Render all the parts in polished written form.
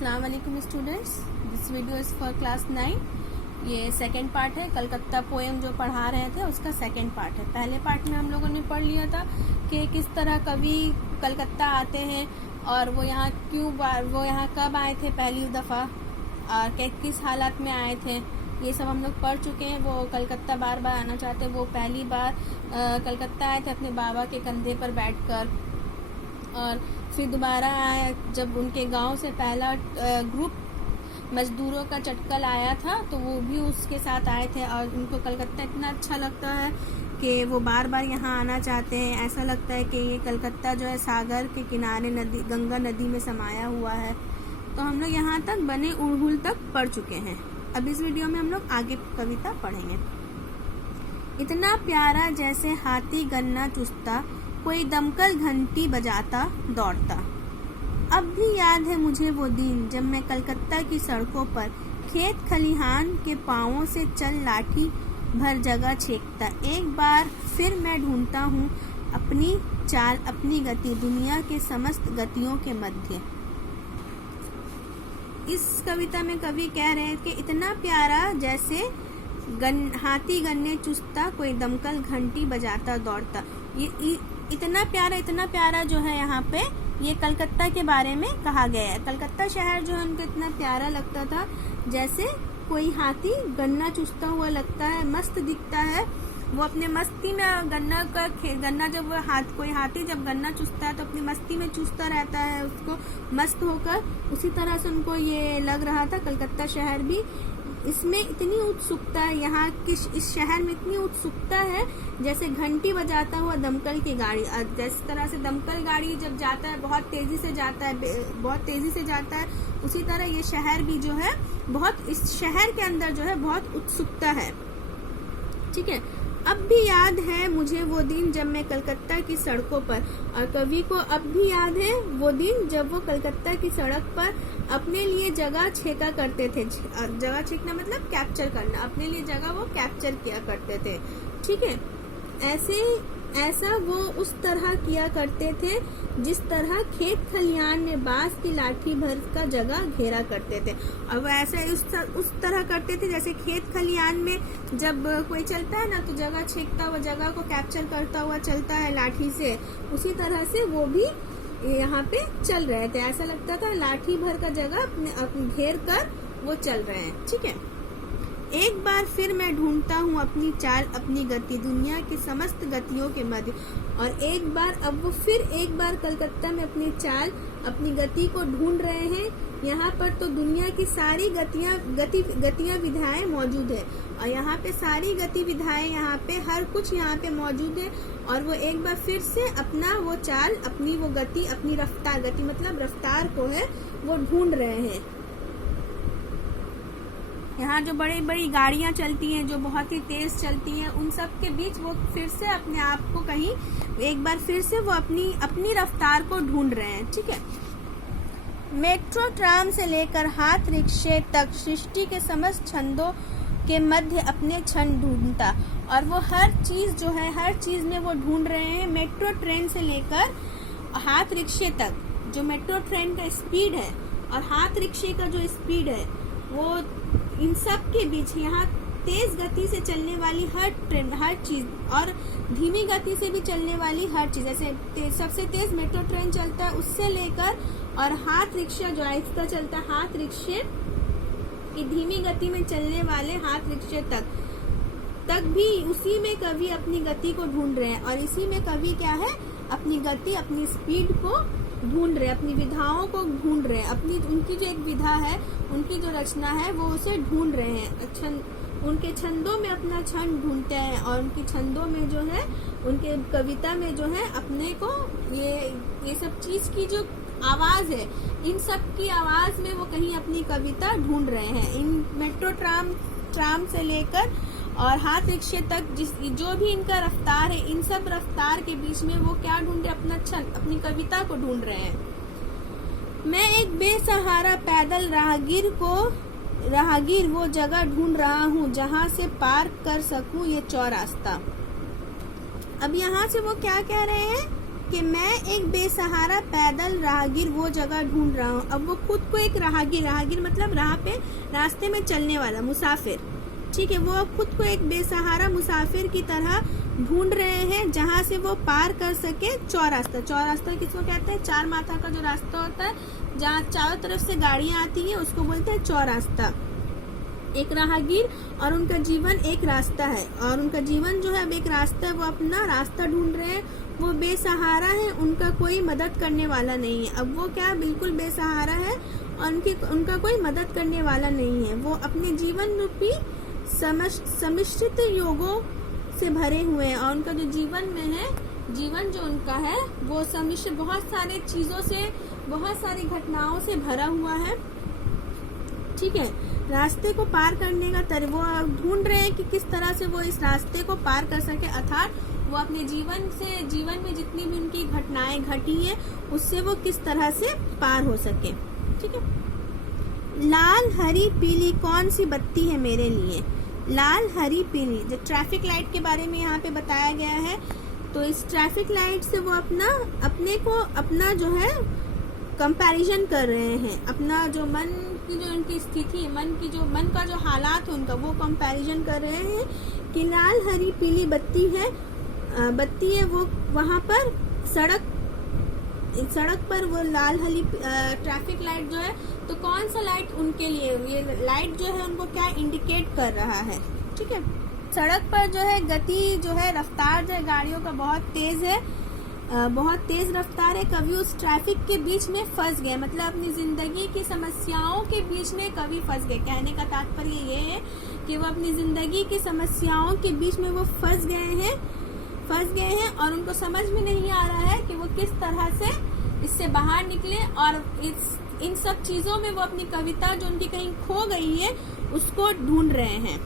अस्सलाम वालेकुम students, this video is for class 9। ये सेकंड पार्ट है। कलकत्ता पोएम जो पढ़ा रहे थे उसका सेकंड पार्ट है। पहले पार्ट में हम लोगों ने पढ़ लिया था कि किस तरह कवि कलकत्ता आते हैं और वो यहाँ कब आए थे पहली दफ़ा और किस हालत में आए थे, ये सब हम लोग पढ़ चुके हैं। वो कलकत्ता बार बार आना चाहते हैं। वो पहली बार कलकत्ता आए थे अपने बाबा के कंधे पर बैठकर, और फिर दोबारा आया जब उनके गांव से पहला ग्रुप मजदूरों का चटकल आया था तो वो भी उसके साथ आए थे। और उनको कलकत्ता इतना अच्छा लगता है कि वो बार बार यहाँ आना चाहते हैं। ऐसा लगता है कि ये कलकत्ता जो है सागर के किनारे नदी, गंगा नदी में समाया हुआ है। तो हम लोग यहाँ तक बने उड़हुल तक पढ़ चुके हैं। अब इस वीडियो में हम लोग आगे कविता पढ़ेंगे। इतना प्यारा जैसे हाथी गन्ना चुसता, कोई दमकल घंटी बजाता दौड़ता। अब भी याद है मुझे वो दिन जब मैं कलकत्ता की सड़कों पर खेत खलिहान के पांवों से चल लाठी भर जगह छेकता। एक बार फिर मैं ढूंढता हूँ अपनी चाल, अपनी गति दुनिया के समस्त गतियों के मध्य। इस कविता में कवि कह रहे हैं कि इतना प्यारा जैसे हाथी गन्ने चुसता, कोई दमकल घंटी बजाता दौड़ता। ये इतना प्यारा जो है यहाँ पे ये कलकत्ता के बारे में कहा गया है। कलकत्ता शहर जो है उनको इतना प्यारा लगता था जैसे कोई हाथी गन्ना चुसता हुआ लगता है, मस्त दिखता है। वो अपने मस्ती में गन्ना जब कोई हाथी जब गन्ना चुसता है तो अपनी मस्ती में चुसता रहता है उसको मस्त होकर। उसी तरह से उनको ये लग रहा था कलकत्ता शहर भी। इसमें इतनी उत्सुकता है, यहाँ की इस शहर में इतनी उत्सुकता है जैसे घंटी बजाता हुआ दमकल की गाड़ी। जिस तरह से दमकल गाड़ी जब जाता है बहुत तेजी से जाता है, उसी तरह ये शहर भी जो है बहुत, इस शहर के अंदर जो है बहुत उत्सुकता है। ठीक है। अब भी याद है मुझे वो दिन जब मैं कलकत्ता की सड़कों पर, और कवि को अब भी याद है वो दिन जब वो कलकत्ता की सड़क पर अपने लिए जगह छेका करते थे। जगह छेकना मतलब कैप्चर करना, अपने लिए जगह वो कैप्चर किया करते थे। ठीक है। ऐसा वो उस तरह किया करते थे जिस तरह खेत खलिहान में बांस की लाठी भर का जगह घेरा करते थे। और वो ऐसा उस तरह करते थे जैसे खेत खलिहान में जब कोई चलता है ना तो जगह छेकता हुआ, जगह को कैप्चर करता हुआ चलता है लाठी से, उसी तरह से वो भी यहाँ पे चल रहे थे। ऐसा लगता था लाठी भर का जगह अपने घेर कर वो चल रहे हैं। ठीक है। एक बार फिर मैं ढूंढता हूँ अपनी चाल, अपनी गति दुनिया की समस्त गतियों के मध्य। और अब वो फिर एक बार कलकत्ता में अपनी चाल, अपनी गति को ढूंढ रहे हैं। यहाँ पर तो दुनिया की सारी गतियाँ विधाएं मौजूद है, और यहाँ पे सारी गतिविधाएं, यहाँ पे हर कुछ यहाँ पे मौजूद है। और वो एक बार फिर से अपना वो चाल, अपनी वो गति, अपनी रफ्तार, गति मतलब रफ्तार को है वो ढूंढ रहे हैं। यहाँ जो बड़ी बड़ी गाड़ियाँ चलती हैं जो बहुत ही तेज चलती हैं, उन सब के बीच वो फिर से अपने आप को कहीं एक बार फिर से वो अपनी रफ्तार को ढूंढ रहे हैं। ठीक है। मेट्रो ट्राम से लेकर हाथ रिक्शे तक सृष्टि के समस्त छंदों के मध्य अपने छंद ढूंढता। और वो हर चीज जो है, हर चीज में वो ढूंढ रहे हैं। मेट्रो ट्रेन से लेकर हाथ रिक्शे तक, जो मेट्रो ट्रेन का स्पीड है और हाथ रिक्शे का जो स्पीड है, वो इन सब के बीच यहाँ तेज गति से चलने वाली हर चीज और धीमी गति से भी चलने वाली हर चीज, जैसे सबसे तेज मेट्रो ट्रेन चलता है उससे लेकर, और हाथ रिक्शा जो आहिस्ता चलता है, हाथ रिक्शे की धीमी गति में चलने वाले हाथ रिक्शे तक भी उसी में कवि अपनी गति को ढूंढ रहे हैं। और इसी में कवि क्या है, अपनी गति, अपनी स्पीड को ढूंढ रहे हैं, अपनी विधाओं को ढूंढ रहे हैं। उनकी जो एक विधा है, उनकी जो रचना है वो उसे ढूंढ रहे हैं। उनके छंदों में अपना छंद ढूंढते हैं, और उनकी छंदों में जो है, उनके कविता में जो है अपने को ये सब चीज की जो आवाज है, इन सब की आवाज में वो कहीं अपनी कविता ढूंढ रहे हैं। इन मेट्रो ट्राम से लेकर और हाथ रिक्शे तक जो भी इनका रफ्तार है, इन सब रफ्तार के बीच में वो क्या ढूंढ रहे, अपना छंद, अपनी कविता को ढूंढ रहे हैं। मैं एक बेसहारा पैदल राहगीर वो जगह ढूंढ रहा हूँ जहाँ से पार कर सकूं ये चौरास्ता। अब यहाँ से वो क्या कह रहे हैं कि मैं एक बेसहारा पैदल राहगीर वो जगह ढूंढ रहा हूँ। अब वो खुद को एक राहगीर मतलब राह पे रास्ते में चलने वाला मुसाफिर, ठीक है, वो अब खुद को एक बेसहारा मुसाफिर की तरह ढूंढ रहे हैं जहाँ से वो पार कर सके चौरास्ता। चौरास्ता किसको कहते हैं? चार माथा का जो रास्ता होता है जहाँ चारों तरफ से गाड़ियाँ आती हैं उसको बोलते हैं चौरास्ता। एक राहगीर और उनका जीवन एक रास्ता है, और उनका जीवन जो है अब एक रास्ता है, वो अपना रास्ता ढूंढ रहे हैं। वो बेसहारा है, उनका कोई मदद करने वाला नहीं है। अब वो क्या बिल्कुल बेसहारा है और उनका कोई मदद करने वाला नहीं है। वो अपने जीवन रूपी सम्मिश्रित योगों से भरे हुए हैं, और उनका जो जीवन में है, जीवन जो उनका है वो सम्मिश्र बहुत सारे चीजों से, बहुत सारी घटनाओं से भरा हुआ है, ठीक है। रास्ते को पार करने का वो ढूंढ रहे हैं कि किस तरह से वो इस रास्ते को पार कर सके, अर्थात वो अपने जीवन में जितनी भी उनकी घटनाएं घटी है उससे वो किस तरह से पार हो सके, ठीक है। लाल हरी पीली कौन सी बत्ती है मेरे लिए? लाल हरी पीली, जो ट्रैफिक लाइट के बारे में यहाँ पे बताया गया है, तो इस ट्रैफिक लाइट से वो अपना जो है कंपैरिजन कर रहे हैं। अपना जो मन की जो उनकी स्थिति है, मन का जो हालात है उनका, वो कंपैरिजन कर रहे हैं कि लाल हरी पीली बत्ती है वो वहाँ पर सड़क पर वो लाल हरी ट्रैफिक लाइट जो है, तो कौन सा लाइट उनके लिए, ये लाइट जो है उनको क्या इंडिकेट कर रहा है, ठीक है। सड़क पर जो है गति जो है, रफ्तार जो है गाड़ियों का बहुत तेज है, बहुत तेज रफ्तार है। कवि उस ट्रैफिक के बीच में फंस गए, मतलब अपनी जिंदगी की समस्याओं के बीच में कवि फंस गए। कहने का तात्पर्य ये है कि वो अपनी जिंदगी की समस्याओं के बीच में वो फंस गए हैं और उनको समझ में नहीं आ रहा है कि वो किस तरह से इससे बाहर निकले, और इन सब चीजों में वो अपनी कविता जो उनकी कहीं खो गई है उसको ढूंढ रहे हैं,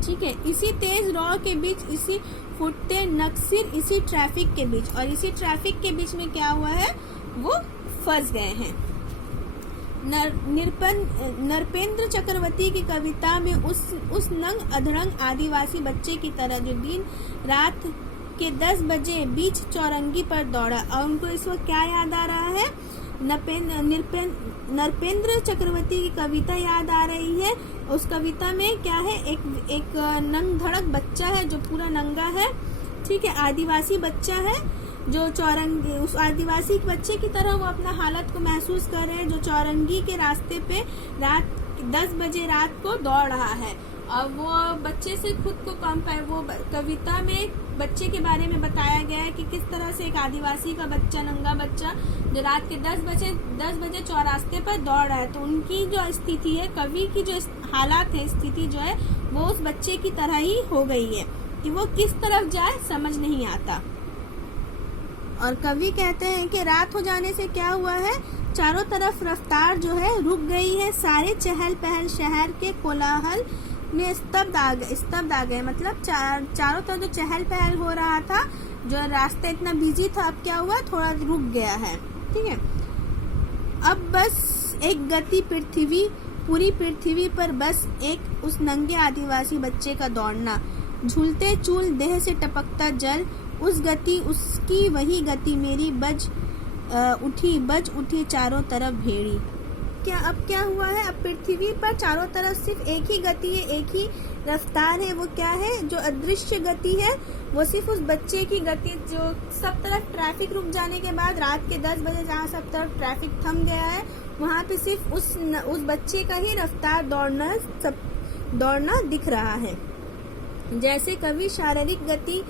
ठीक है। इसी तेज रौ के बीच, इसी फुटते नक्सिर, इसी ट्रैफिक के बीच, और इसी ट्रैफिक के बीच में क्या हुआ है, वो फंस गए हैं। नरपेंद्र चक्रवर्ती की कविता में उस नंग अधरंग आदिवासी बच्चे की तरह जो दिन रात के 10 बजे बीच चौरंगी पर दौड़ा, और उनको इस वक्त क्या याद आ रहा है? नरपेंद्र चक्रवर्ती की कविता याद आ रही है। उस कविता में क्या है, एक नंग धड़क बच्चा है जो पूरा नंगा है, ठीक है, आदिवासी बच्चा है जो चौरंगी, उस आदिवासी बच्चे की तरह वो अपना हालत को महसूस कर रहे हैं, जो चौरंगी के रास्ते पे रात 10 बजे रात को दौड़ रहा है। और वो बच्चे से खुद को वो कविता में बच्चे के बारे में बताया गया है कि किस तरह से एक आदिवासी का बच्चा, नंगा बच्चा जो रात के 10 बजे चौरास्ते पर दौड़ रहा है, तो उनकी जो स्थिति है, कवि की जो हालात है, स्थिति जो है वो उस बच्चे की तरह ही हो गई है कि वो किस तरफ जाए समझ नहीं आता। और कवि कहते हैं कि रात हो जाने से क्या हुआ है, चारों तरफ रफ्तार जो है रुक गई है, सारे चहल पहल शहर के कोलाहल में स्तब्ध आ गए, मतलब चारों तरफ जो चहल पहल हो रहा था, जो रास्ता इतना बिजी था, अब क्या हुआ, थोड़ा रुक गया है, ठीक है। अब बस एक गति पूरी पृथ्वी पर बस एक उस नंगे आदिवासी बच्चे का दौड़ना, झूलते चूल देह से टपकता जल, उस गति उसकी वही गति मेरी बज उठी चारों तरफ भेड़ी। अब क्या हुआ है, अब पृथ्वी पर चारों तरफ सिर्फ एक ही गति है, एक ही रफ्तार है। वो क्या है, जो अदृश्य गति है, वो सिर्फ उस बच्चे की गति, जो सब तरफ ट्रैफिक रुक जाने के बाद रात के 10 बजे जहाँ सब तरफ ट्रैफिक थम गया है, वहाँ पे सिर्फ उस बच्चे का ही रफ्तार दौड़ना दिख रहा है। जैसे कवि शारीरिक गति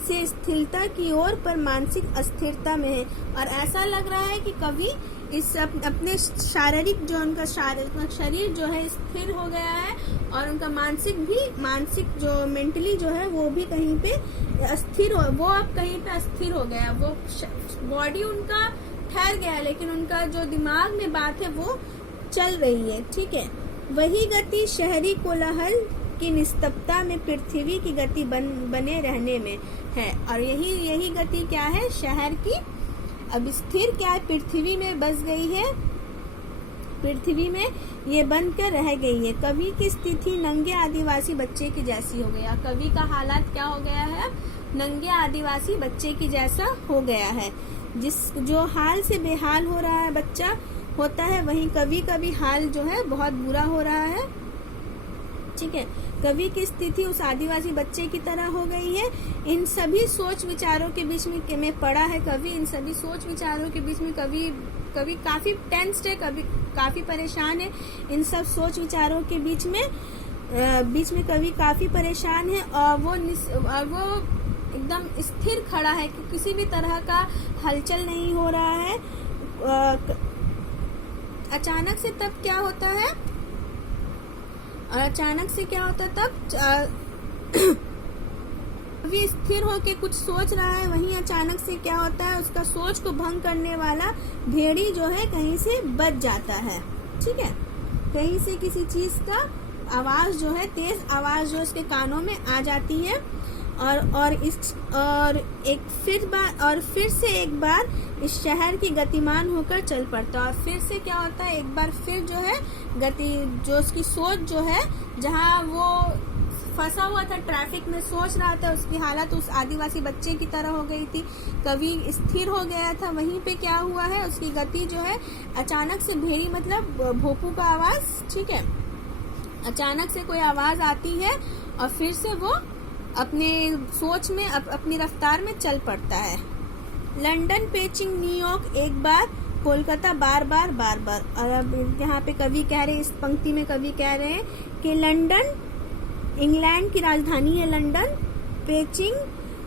से स्थिरता की ओर पर मानसिक अस्थिरता में है, और ऐसा लग रहा है कि कवि इस अपने शारीरिक जो उनका शरीर जो है स्थिर हो गया है, और उनका मानसिक जो मेंटली जो है वो भी कहीं पे वो अब कहीं पे अस्थिर हो गया। वो बॉडी उनका ठहर गया, लेकिन उनका जो दिमाग में बात है वो चल रही है, ठीक है। वही गति शहरी कोलाहल की निस्तब्धता में पृथ्वी की गति बने रहने में है, और यही गति क्या है, शहर की अब स्थिर क्या है, पृथ्वी में बस गई है, पृथ्वी में ये बनकर रह गई है। कवि की स्थिति नंगे आदिवासी बच्चे की जैसी हो गया। कवि का हालात क्या हो गया है? नंगे आदिवासी बच्चे की जैसा हो गया है। जो हाल से बेहाल हो रहा है बच्चा होता है, वहीं कवि का भी हाल जो है बहुत बुरा हो रहा है। ठीक है, कवि की स्थिति उस आदिवासी बच्चे की तरह हो गई है। इन सभी सोच विचारों के बीच में पड़ा है कवि। इन सभी सोच विचारों के बीच में कवि काफी टेंस्ड है, कवि काफी परेशान है। इन सब सोच विचारों के बीच में कवि काफी परेशान है और वो एकदम स्थिर खड़ा है कि किसी भी तरह का हलचल नहीं हो रहा है। अचानक से तब क्या होता है? और अचानक से क्या होता है तब? कवि स्थिर होके कुछ सोच रहा है, वहीं अचानक से क्या होता है? उसका सोच को भंग करने वाला भेड़ी जो है कहीं से बच जाता है। ठीक है, कहीं से किसी चीज का आवाज जो है, तेज आवाज जो उसके कानों में आ जाती है और फिर से एक बार इस शहर की गतिमान होकर चल पड़ता है। और फिर से क्या होता है? एक बार फिर जो है जो उसकी सोच जो है, जहाँ वो फंसा हुआ था ट्रैफिक में, सोच रहा था, उसकी हालत उस आदिवासी बच्चे की तरह हो गई थी। कवि स्थिर हो गया था। वहीं पे क्या हुआ है? उसकी गति जो है अचानक से भेड़ी मतलब भोपू का आवाज, ठीक है, अचानक से कोई आवाज आती है और फिर से वो अपने सोच में अपनी रफ्तार में चल पड़ता है। लंदन, पेचिंग, न्यूयॉर्क, एक बार कोलकाता, बार बार। और अब यहाँ पे कवि कह रहे हैं, इस पंक्ति में कवि कह रहे हैं कि लंदन इंग्लैंड की राजधानी है, लंदन। पेचिंग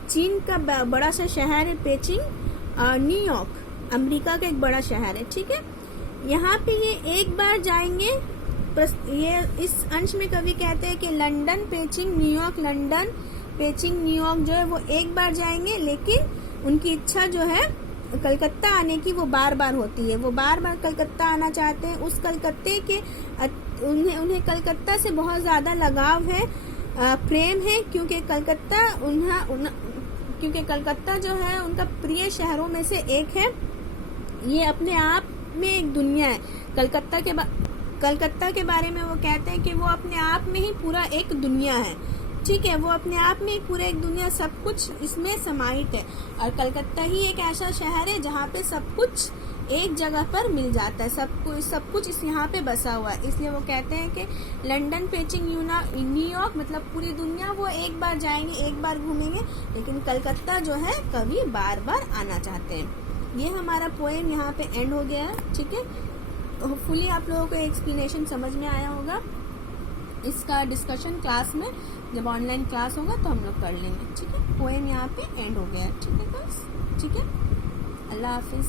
चीन का बड़ा सा शहर है, पेचिंग। और न्यूयॉर्क अमेरिका का एक बड़ा शहर है। ठीक है, यहाँ पे ये एक बार जाएंगे। ये इस अंश में कवि कहते हैं कि लंदन, पेचिंग, न्यूयॉर्क, लंदन, पेचिंग, न्यूयॉर्क जो है वो एक बार जाएंगे, लेकिन उनकी इच्छा जो है कलकत्ता आने की वो बार बार होती है। वो बार बार कलकत्ता आना चाहते हैं। उस कलकत्ते के उन्हें कलकत्ता से बहुत ज्यादा लगाव है, प्रेम है, क्योंकि कलकत्ता जो है उनका प्रिय शहरों में से एक है। ये अपने आप में एक दुनिया है। कलकत्ता के बारे में वो कहते हैं कि वो अपने आप में ही पूरा एक दुनिया है। ठीक है, वो अपने आप में पूरा एक दुनिया, सब कुछ इसमें समाहित है। और कलकत्ता ही एक ऐसा शहर है जहाँ पे सब कुछ एक जगह पर मिल जाता है, सब कुछ इस यहाँ पे बसा हुआ है। इसलिए वो कहते हैं कि लंदन, पेचिंग, न्यूयॉर्क मतलब पूरी दुनिया वो एक बार जाएंगे, एक बार घूमेंगे, लेकिन कलकत्ता जो है कभी बार बार आना चाहते हैं। ये हमारा पोएम यहाँ पे एंड हो गया है। ठीक है, होपफुली आप लोगों को एक्सप्लेनेशन समझ में आया होगा। इसका डिस्कशन क्लास में, जब ऑनलाइन क्लास होगा तो हम लोग कर लेंगे। ठीक है, पोएम यहाँ पे एंड हो गया है। ठीक है बस, ठीक है, अल्लाह हाफिज।